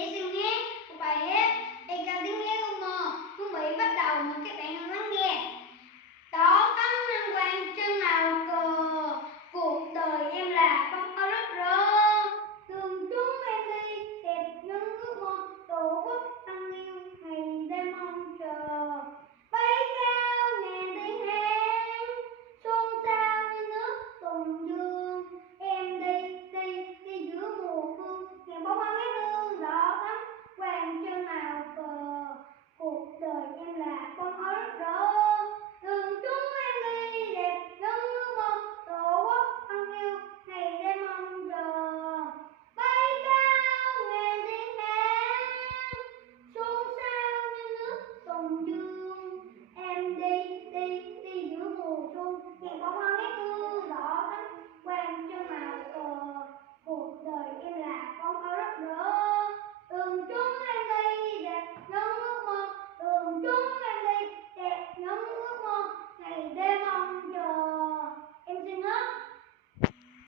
để xin nghe của bài hát Eka tiếng nghe không mò. Chuẩn bị bắt đầu một các bạn lắng nghe.